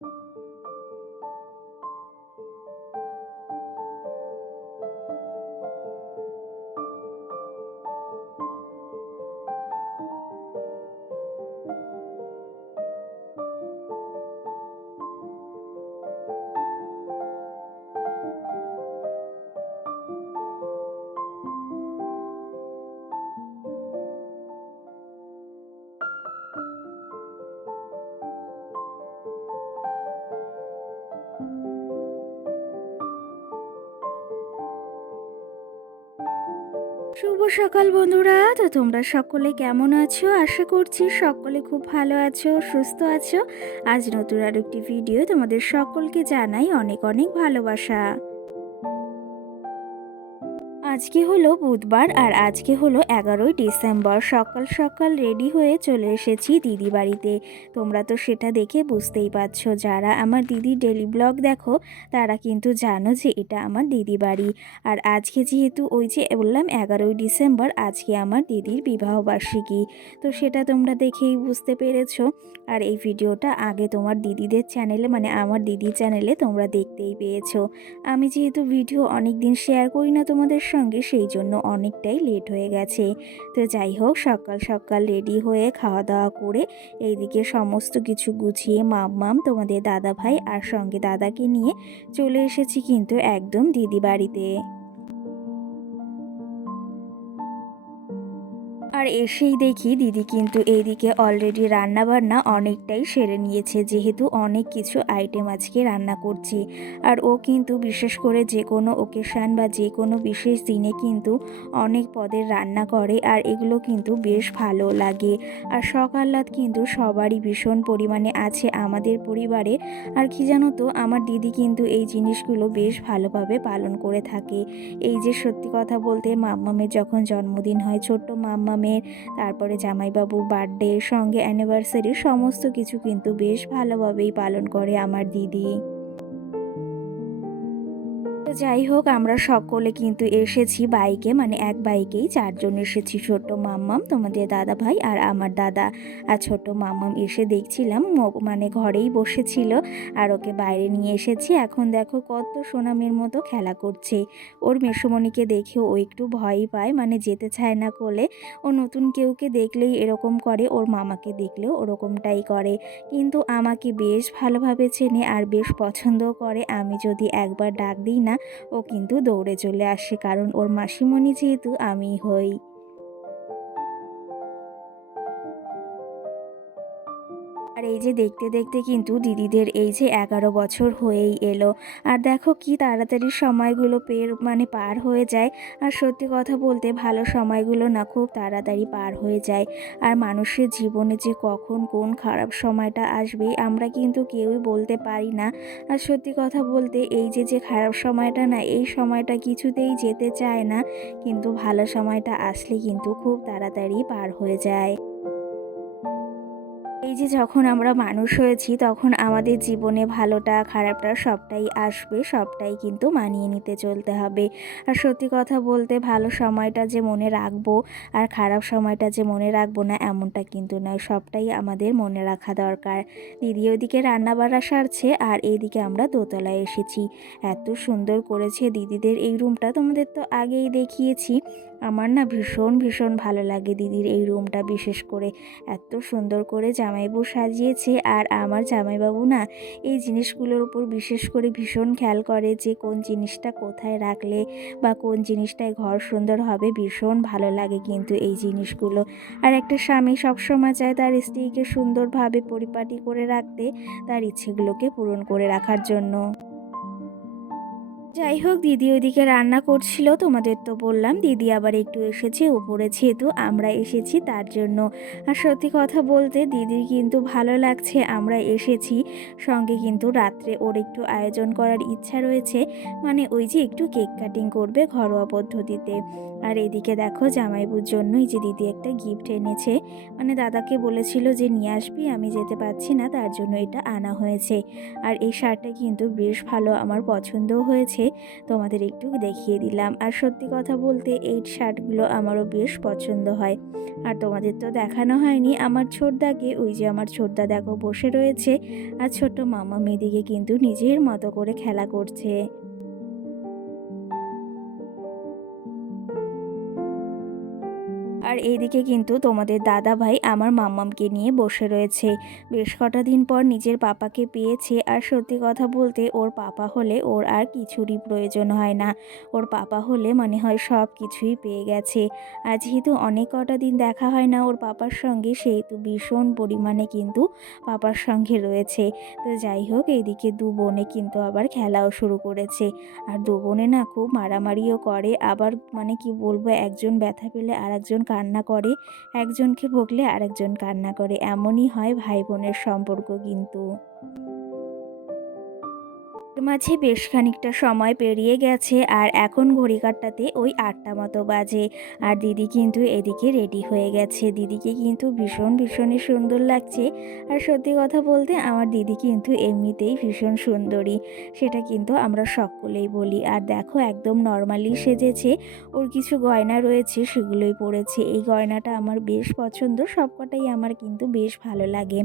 শুভ সকাল বন্ধুরা। তো তোমরা সকলে কেমন আছো? আশা করছি সকলে খুব ভালো আছো, সুস্থ আছো। আজ নতুন আর একটি ভিডিও তোমাদের সকলকে জানাই অনেক অনেক ভালোবাসা। আজকে হলো বুধবার আর আজকে হলো 11ই ডিসেম্বর। সকাল সকাল রেডি হয়ে চলে এসেছি দিদি বাড়িতে। তোমরা তো সেটা দেখে বুঝতেই পারছো, যারা আমার দিদির ডেলি ব্লগ দেখো তারা কিন্তু জানো যে এটা আমার দিদি বাড়ি। আর আজকে যেহেতু ওই যে বললাম 11ই ডিসেম্বর, আজকে আমার দিদির বিবাহবার্ষিকী, তো সেটা তোমরা দেখেই বুঝতে পেরেছো। আর এই ভিডিওটা আগে তোমার দিদিদের চ্যানেলে মানে আমার দিদির চ্যানেলে তোমরা দেখতেই পেয়েছো। আমি যেহেতু ভিডিও অনেক দিন শেয়ার করি না তোমাদের সঙ্গে, সেই জন্য অনেকটাই লেট হয়ে গেছে। তো যাই হোক, সকাল সকাল রেডি হয়ে খাওয়া দাওয়া করে এইদিকে সমস্ত কিছু গুছিয়ে মাম্মাম, তোমাদের দাদা ভাই আর সঙ্গে দাদাকে নিয়ে চলে এসেছি কিন্তু একদম দিদি বাড়িতে। আর এসেই দেখি দিদি কিন্তু এইদিকে অলরেডি রান্নাবান্না অনেকটাই সেরে নিয়েছে, যেহেতু অনেক কিছু আইটেম আজকে রান্না করছি। আর ও কিন্তু বিশেষ করে যে কোনো ওকেশান বা যে কোনো বিশেষ দিনে কিন্তু অনেক পদের রান্না করে, আর এগুলো কিন্তু বেশ ভালো লাগে। আর সকালাত কিন্তু সবারই ভীষণ পরিমাণে আছে আমাদের পরিবারে। আর কি জানো তো, আমার দিদি কিন্তু এই জিনিসগুলো বেশ ভালোভাবে পালন করে থাকে। এই যে সত্যি কথা বলতে, মাম্মামের যখন জন্মদিন হয়, ছোট্ট মাম্মামের, তারপরে জামাইবাবুর বার্থডে, সঙ্গে অ্যানিভার্সারি, সমস্ত কিছু কিন্তু বেশ ভালোভাবেই পালন করে আমার দিদি। তো যাই হোক, আমরা সকলে কিন্তু এসেছি বাইকে, মানে এক বাইকেই চারজন এসেছি। ছোট্ট মাম্মাম, তোমাদের দাদা ভাই আর আমার দাদা। আর ছোট্ট মাম্মাম এসে দেখছিলাম মানে ঘরেই বসেছিল, আর ওকে বাইরে নিয়ে এসেছি। এখন দেখো কত সোনামের মতো খেলা করছে। ওর মেসোমণিকে দেখেও ও একটু ভয়ই পায়, মানে যেতে চায় না কোলে। ও নতুন কেউকে দেখলেই এরকম করে, ওর মামাকে দেখলেও ওরকমটাই করে। কিন্তু আমাকে বেশ ভালোভাবে চেনে আর বেশ পছন্দও করে। আমি যদি একবার ডাক দিই না, ও কিন্তু দৌড়ে চলে আসে, কারণ ওর মাসিমণি যেহেতু আমিই হই। আর এই যে দেখতে দেখতে কিন্তু দিদিদের এই যে 11 বছর হয়েই এলো। আর দেখো কি তাড়াতাড়ি সময়গুলো মানে পার হয়ে যায়। আর সত্যি কথা বলতে, ভালো সময়গুলো না খুব তাড়াতাড়ি পার হয়ে যায়। আর মানুষের জীবনে যে কখন কোন খারাপ সময়টা আসবে আমরা কিন্তু কেউই বলতে পারি না। আর সত্যি কথা বলতে, এই যে খারাপ সময়টা না, এই সময়টা কিছুতেই যেতে চায় না, কিন্তু ভালো সময়টা আসলে কিন্তু খুব তাড়াতাড়ি পার হয়ে যায়। এই যে যখন আমরা মানুষ হয়েছি, তখন আমাদের জীবনে ভালোটা খারাপটা সবটাই আসবে, সবটাই কিন্তু মানিয়ে নিতে চলতে হবে। আর সত্যি কথা বলতে, ভালো সময়টা যে মনে রাখবো আর খারাপ সময়টা যে মনে রাখবো না, এমনটা কিন্তু নয়, সবটাই আমাদের মনে রাখা দরকার। দিদি ওইদিকে রান্নাবাড়া সারছে, আর এইদিকে আমরা দোতলায় এসেছি। এত সুন্দর করেছে দিদিদের এই রুমটা, তোমাদের তো আগেই দেখিয়েছি। আমার না ভীষণ ভীষণ ভালো লাগে দিদির এই রুমটা, বিশেষ করে এত সুন্দর করে জামাইবাবু সাজিয়েছে। আর আমার জামাইবাবু না এই জিনিসগুলোর উপর বিশেষ করে ভীষণ খেয়াল করে, যে কোন জিনিসটা কোথায় রাখলে বা কোন জিনিসটায় ঘর সুন্দর হবে। ভীষণ ভালো লাগে কিন্তু এই জিনিসগুলো। আর একটা স্বামী সবসময় চায় তার স্ত্রীকে সুন্দরভাবে পরিপাটি করে রাখতে, তার ইচ্ছেগুলোকে পূরণ করে রাখার জন্য। যাই হোক, দিদি ওইদিকে রান্না করছিল, তোমাদের তো বললাম দিদি আবার একটু এসেছে উপরে, যেহেতু আমরা এসেছি তার জন্য। আর সত্যি কথা বলতে, দিদির কিন্তু ভালো লাগছে আমরা এসেছি। সঙ্গে কিন্তু রাত্রে ওর একটু আয়োজন করার ইচ্ছা রয়েছে, মানে ওই যে একটু কেক কাটিং করবে ঘরোয়া পদ্ধতিতে। আর এদিকে দেখো জামাইবুর জন্যই যে দিদি একটা গিফট এনেছে, মানে দাদাকে বলেছিল যে নিয়ে আসবি, আমি যেতে পারছি না, তার জন্য এটা আনা হয়েছে। আর এই শার্টটা কিন্তু বেশ ভালো, আমার পছন্দও হয়েছে, তোমাদের একটু দেখিয়ে দিলাম। আর সত্যি কথা বলতে এই শার্টগুলো আমারও বেশ পছন্দ হয়। আর তোমাদের তো দেখানো হয়নি আমার ছোটদাকে, ওই যে আমার ছোটদা দেখো বসে রয়েছে, আর ছোট্ট মামা মেয়েদিকে কিন্তু নিজের মতো করে খেলা করছে। আর এইদিকে কিন্তু তোমাদের দাদা ভাই আমার মাম্মামকে নিয়ে বসে রয়েছে। বেশ কটা দিন পর নিজের পাপাকে পেয়েছে, আর সত্যি কথা বলতে ওর পাপা হলে ওর আর কিছুরই প্রয়োজন হয় না। ওর পাপা হলে মনে হয় সব কিছুই পেয়ে গেছে। আর যেহেতু অনেক কটা দিন দেখা হয় না ওর পাপার সঙ্গে, সেহেতু ভীষণ পরিমাণে কিন্তু পাপার সঙ্গে রয়েছে। তো যাই হোক, এইদিকে দু বোনে কিন্তু আবার খেলাও শুরু করেছে। আর দু বোনে না খুব মারামারিও করে, আবার মানে কি বলবো, একজন ব্যথা পেলে আর একজন কান্না করে, একজনকে বকলে আরেকজন কান্না করে, এমনই হয় ভাই বোনের সম্পর্ক কিন্তু। এর মাঝে বেশ খানিকটা সময় পেরিয়ে গেছে, আর এখন ঘড়ি কাঁটাতে ওই ৮টা মতো বাজে। আর দিদি কিন্তু এদিকে রেডি হয়ে গেছে, দিদিকে কিন্তু ভীষণই সুন্দর লাগছে। আর সত্যি কথা বলতে আমার দিদি কিন্তু এমনিতেই ভীষণ সুন্দরী, সেটা কিন্তু আমরা সকলেই বলি। আর দেখো একদম নর্মালি সেজেছে, ওর কিছু গয়না রয়েছে সেগুলোই পরেছে। এই গয়নাটা আমার বেশ পছন্দ, সবকটাই আমার কিন্তু বেশ ভালো লাগে।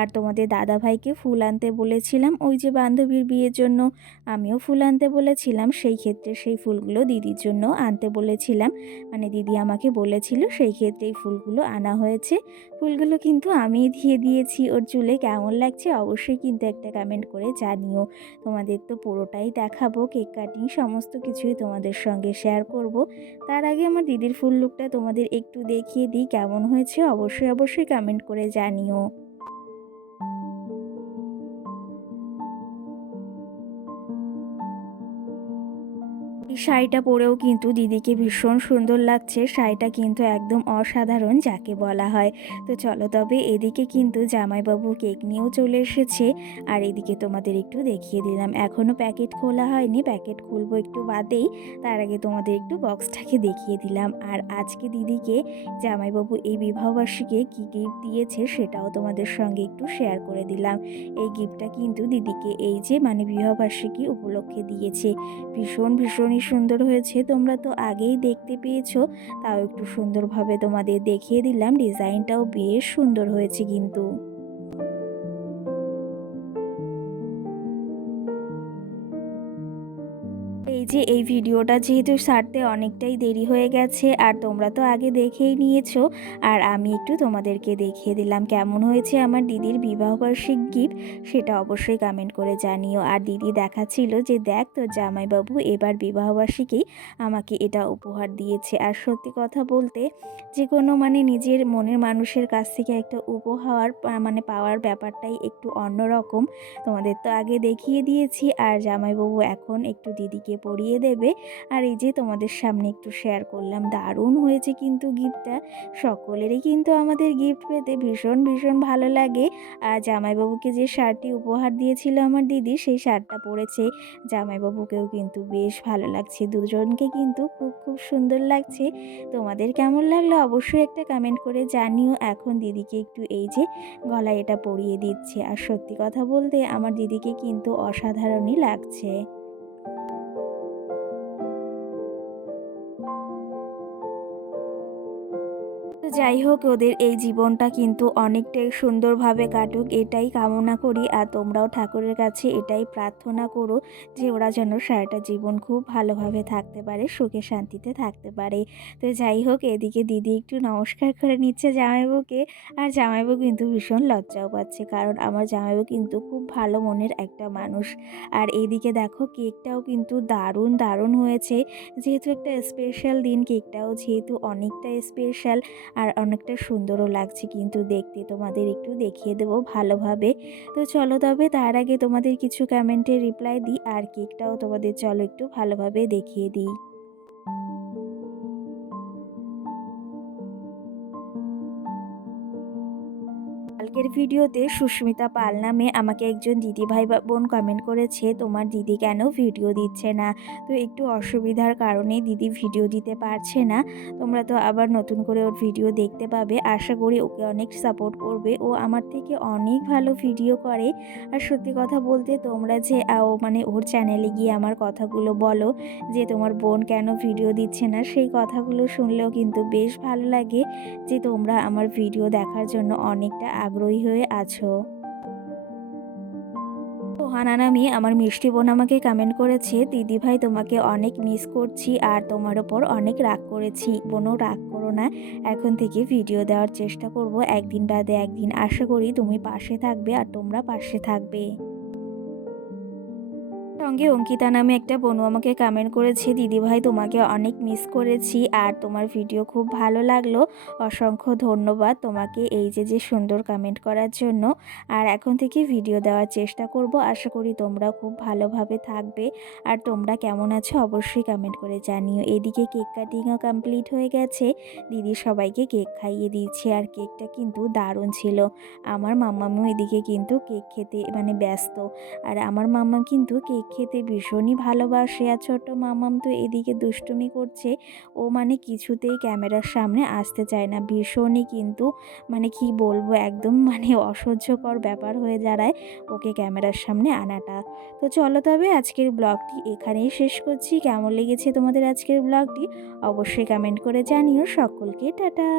আর তোমাদের দাদাভাইকে ফুল আনতে বলেছিলাম ওই যে বান্ধবীর বিয়ের জন্য, আমিও ফুল আনতে বলেছিলাম, সেই ক্ষেত্রে সেই ফুলগুলো দিদির জন্য আনতে বলেছিলাম, মানে দিদি আমাকে বলেছিল, সেই ক্ষেত্রে এই ফুলগুলো আনা হয়েছে। ফুলগুলো কিন্তু আমিই দিয়ে দিয়েছি। ওর চুলে কেমন লাগছে অবশ্যই কিন্তু একটা কমেন্ট করে জানিও। তোমাদের তো পুরোটাই দেখাবো, কেক কাটিং সমস্ত কিছুই তোমাদের সঙ্গে শেয়ার করব। তার আগে আমার দিদির ফুল লুকটা তোমাদের একটু দেখিয়ে দিই, কেমন হয়েছে অবশ্যই কমেন্ট করে জানিও। এই শাড়িটা পরেও কিন্তু দিদিকে ভীষণ সুন্দর লাগছে, শাড়িটা কিন্তু একদম অসাধারণ যাকে বলা হয়। তো চলো তবে এদিকে কিন্তু জামাইবাবু কেক নিয়েও চলে এসেছে, আর এদিকে তোমাদের একটু দেখিয়ে দিলাম, এখনও প্যাকেট খোলা হয়নি, প্যাকেট খুলবো একটু বাদেই, তার আগে তোমাদের একটু বক্সটাকে দেখিয়ে দিলাম। আর আজকে দিদিকে জামাইবাবু এই বিবাহবার্ষিকী কী গিফট দিয়েছে সেটাও তোমাদের সঙ্গে একটু শেয়ার করে দিলাম। এই গিফটটা কিন্তু দিদিকে এই যে মানে বিবাহবার্ষিকী উপলক্ষে দিয়েছে। ভীষণই সুন্দর হয়েছে, তোমরা তো আগেই দেখতে পেয়েছো, তাও একটু সুন্দরভাবে তোমাদের দেখিয়ে দিলাম, ডিজাইনটাও বেশ সুন্দর হয়েছে কিন্তু। এই যে এই ভিডিওটা যেহেতু ছাড়তে অনেকটাই দেরি হয়ে গেছে, আর তোমরা তো আগে দেখেই নিয়েছো, আর আমি একটু তোমাদেরকে দেখিয়ে দিলাম কেমন হয়েছে আমার দিদির বিবাহবার্ষিক গিফট, সেটা অবশ্যই কমেন্ট করে জানিও। আর দিদি দেখাচ্ছিল যে দেখ তোর জামাইবাবু এবার বিবাহবার্ষিকী আমাকে এটা উপহার দিয়েছে। আর সত্যি কথা বলতে যে কোনো মানে নিজের মনের মানুষের কাছ থেকে একটা উপহার মানে পাওয়ার ব্যাপারটাই একটু অন্যরকম। তোমাদের তো আগে দেখিয়ে দিয়েছি, আর জামাইবাবু এখন একটু দিদিকে পরিয়ে দেবে। আর এই যে তোমাদের সামনে একটু শেয়ার করলাম, দারুণ হয়েছে কিন্তু গিফটটা। সকলেরই কিন্তু আমাদের গিফট পেতে ভীষণ ভালো লাগে। আর জামাইবাবুকে যে শার্টটি উপহার দিয়েছিল আমার দিদি, সেই শার্টটা পরেছে জামাইবাবুকেও কিন্তু বেশ ভালো লাগছে, দুজনকে কিন্তু খুব সুন্দর লাগছে। তোমাদের কেমন লাগলো অবশ্যই একটা কমেন্ট করে জানিও। এখন দিদিকে একটু এই যে গলায় এটা পরিয়ে দিচ্ছে, আর সত্যি কথা বলতে আমার দিদিকে কিন্তু অসাধারণই লাগছে। তো যাই হোক, ওদের এই জীবনটা কিন্তু অনেকটাই সুন্দরভাবে কাটুক এটাই কামনা করি, আর তোমরাও ঠাকুরের কাছে এটাই প্রার্থনা করো যে ওরা যেন সারাটা জীবন খুব ভালোভাবে থাকতে পারে, সুখে শান্তিতে থাকতে পারে। তো যাই হোক, এদিকে দিদি একটু নমস্কার করে নিচ্ছে জামাইবাবুকে, আর জামাইবাবু কিন্তু ভীষণ লজ্জাও পাচ্ছে, কারণ আমার জামাইবাবু কিন্তু খুব ভালো মনের একটা মানুষ। আর এইদিকে দেখো কেকটাও কিন্তু দারুণ হয়েছে, যেহেতু একটা স্পেশাল দিন, কেকটাও যেহেতু অনেকটা স্পেশাল, আর অনেকটা সুন্দরও লাগছে কিন্তু দেখতে, তোমাদের একটু দেখিয়ে দেবো ভালোভাবে। তো চলো তবে তার আগে তোমাদের কিছু কমেন্টের রিপ্লাই দিই, আর কেকটাও তোমাদের চলো একটু ভালোভাবে দেখিয়ে দিই। কাল কালকের ভিডিওতে সুস্মিতা পাল নামে আমাকে একজন দিদিভাই বা বোন কমেন্ট করেছে, তোমার দিদি কেন ভিডিও দিচ্ছে না। তো একটু অসুবিধার কারণে দিদি ভিডিও দিতে পারছে না। তোমরা তো আবার নতুন করে ওর ভিডিও দেখতে পাবে। আশা করি ওকে অনেক সাপোর্ট করবে। ও আমার থেকে অনেক ভালো ভিডিও করে। আর সত্যি কথা বলতে তোমরা যে ওর চ্যানেলে গিয়ে আমার কথাগুলো বলো যে তোমার বোন কেন ভিডিও দিচ্ছে না, সেই কথাগুলো শুনলেও কিন্তু বেশ ভালো লাগে যে তোমরা আমার ভিডিও দেখার জন্য অনেকটা আগ্রহী হয়ে আছো। তো হানা নামি আমার মিষ্টি বোন আমাকে কমেন্ট করেছে, দিদিভাই তোমাকে অনেক মিস করছি আর তোমার ওপর অনেক রাগ করেছি। বোনও রাগ করো না, এখন থেকে ভিডিও দেওয়ার চেষ্টা করব একদিন বাদে একদিন। আশা করি তুমি পাশে থাকবে আর তোমরা পাশে থাকবে। সঙ্গে অঙ্কিতা নামে একটা বোনু আমাকে কমেন্ট করেছে, দিদিভাই তোমাকে অনেক মিস করেছি আর তোমার ভিডিও খুব ভালো লাগলো। অসংখ্য ধন্যবাদ তোমাকে এই যে সুন্দর কমেন্ট করার জন্য। আর এখন থেকে ভিডিও দেওয়ার চেষ্টা করব। আশা করি তোমরা খুব ভালোভাবে থাকবে। আর তোমরা কেমন আছো অবশ্যই কমেন্ট করে জানিও। এদিকে কেক কাটিংও কমপ্লিট হয়ে গেছে। দিদি সবাইকে কেক খাইয়ে দিচ্ছে আর কেকটা কিন্তু দারুণ ছিল। আমার মাম্মামিও এদিকে কিন্তু কেক খেতে ব্যস্ত। আর আমার মাম্মাম কিন্তু কেক খেতে ভীষণই ভালোবাসে। আর ছোট্ট মাম্মাম তো এদিকে দুষ্টুমি করছে। ও কিছুতেই ক্যামেরার সামনে আসতে চায় না। ভীষণই কিন্তু কি বলবো, একদম অসহ্যকর ব্যাপার হয়ে দাঁড়ায় ওকে ক্যামেরার সামনে আনাটা। তো চলো তবে আজকের ব্লগটি এখানেই শেষ করছি। কেমন লেগেছে তোমাদের আজকের ব্লগটি অবশ্যই কমেন্ট করে জানিও। সকলকে টাটা।